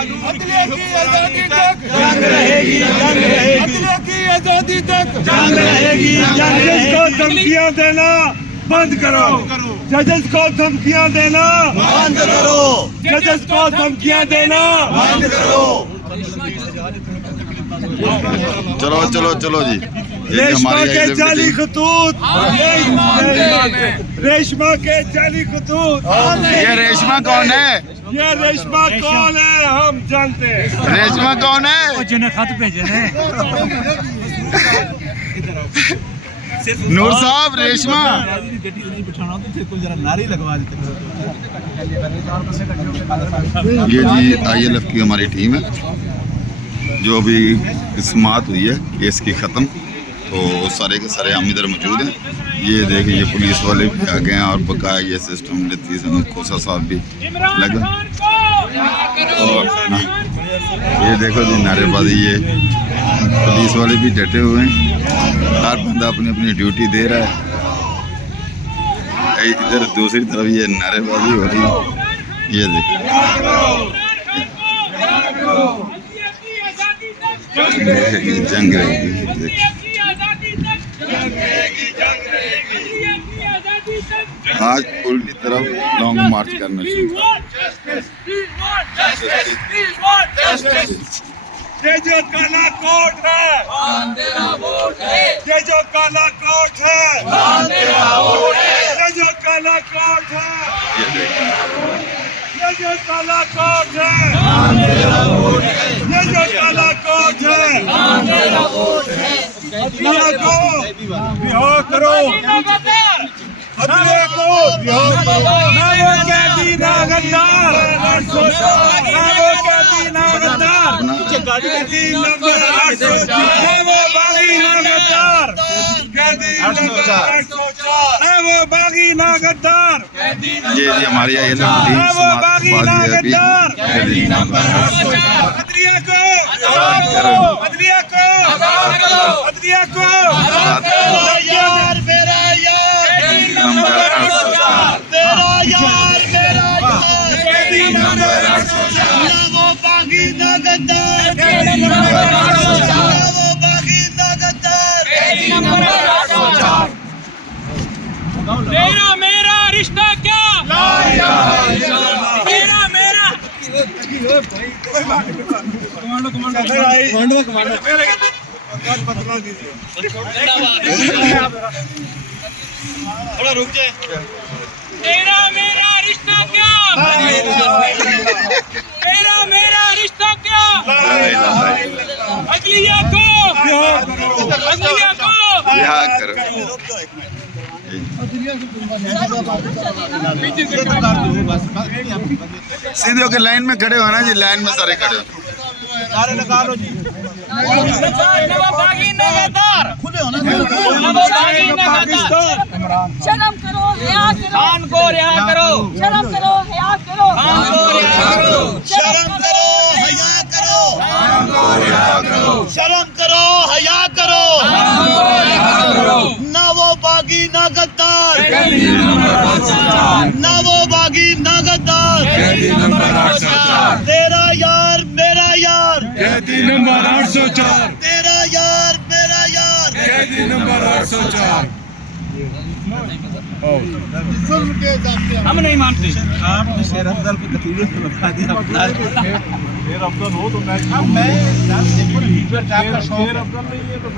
अदलिया की आजादी तक जंग रहेगी, जंग रहेगी। अदलिया की आजादी तक जंग रहेगी, जंग रहेगी। को धमकियां देना बंद करो, जजेस को धमकियां देना बंद करो, जजेस को धमकियां देना बंद करो। चलो चलो चलो जी, रेशमा के जाली खतूत, रेशमा के जाली खतूत। ये रेशमा कौन है? ये रेशमा कौन है हम जानते हैं। रेशमा कौन है? जिन्हें खत भेजे ने नूर साहब, रेशमा ये जी ILF की हमारी टीम है जो अभी समाअत हुई है केस की ख़त्म, तो सारे के सारे हम इधर मौजूद हैं। ये देखें, ये पुलिस वाले भी आ गए हैं और बकाया ये सिस्टम लतीफ़ अहमद खोसा साहब भी लगा। और ये देखो जी नारेबाजी, ये पुलिस वाले भी डटे हुए हैं, हर बंदा अपनी अपनी ड्यूटी दे रहा है। इधर दूसरी तरफ ये नारेबाजी हो रही है, ये देखो जंग रहेगी। आज उल्टी तरफ लॉन्ग मार्च करना शुरू। ये जो काला कोट है, ये जो काला कोट है, ये जो काला कोट है, ये जो काला कोट है, ये जो काला कोट है, अदलिया को रिहा करो, अदलिया को रिहा करो। ना वो कैदी ना गद्दार, ना वो कैदी ना गद्दार, कैदी नंबर 804, ना वो बागी ना गद्दार, कैदी नंबर 804, ना वो बागी ना गद्दार, ये जी हमारी ILF टीम ना वो बागी ना गद्दार। समाअत अदलिया को, अदलिया को, अदलिया को, यार मेरा यार, नंबर 804 तेरा यार मेरा यार, कैदी नंबर 804, ना वो बागी ना गद्दार, कैदी नंबर 804, ना वो बागी ना गद्दार, कैदी नंबर 804। तेरा मेरा रिश्ता क्या, तेरा मेरा थोड़ा रुक जाए। तेरा मेरा रिश्ता क्या, तेरा मेरा रिश्ता क्या। अदलिया को, अदलिया को रिहा करो। सीधे होकर लाइन में खड़े हो ना जी, लाइन में सारे खड़े हो। बागी नवादार, शर्म करो, हया करो, खान को रिहा करो, शर्म करो, हया करो, खान को रिहा करो, शर्म करो, हया करो, शर्म करो, हया करो, ना वो बागी ना गद्दार, ना वो बागी ना गद्दार, तेरा यार मेरा यार, कैदी नंबर 804, तेरा यार मेरा यार, कैदी नंबर 804। हम नहीं मानते। आपने शेर अफजल को तकलीफ तो बता दिया। शेर अफजल हो तो मैं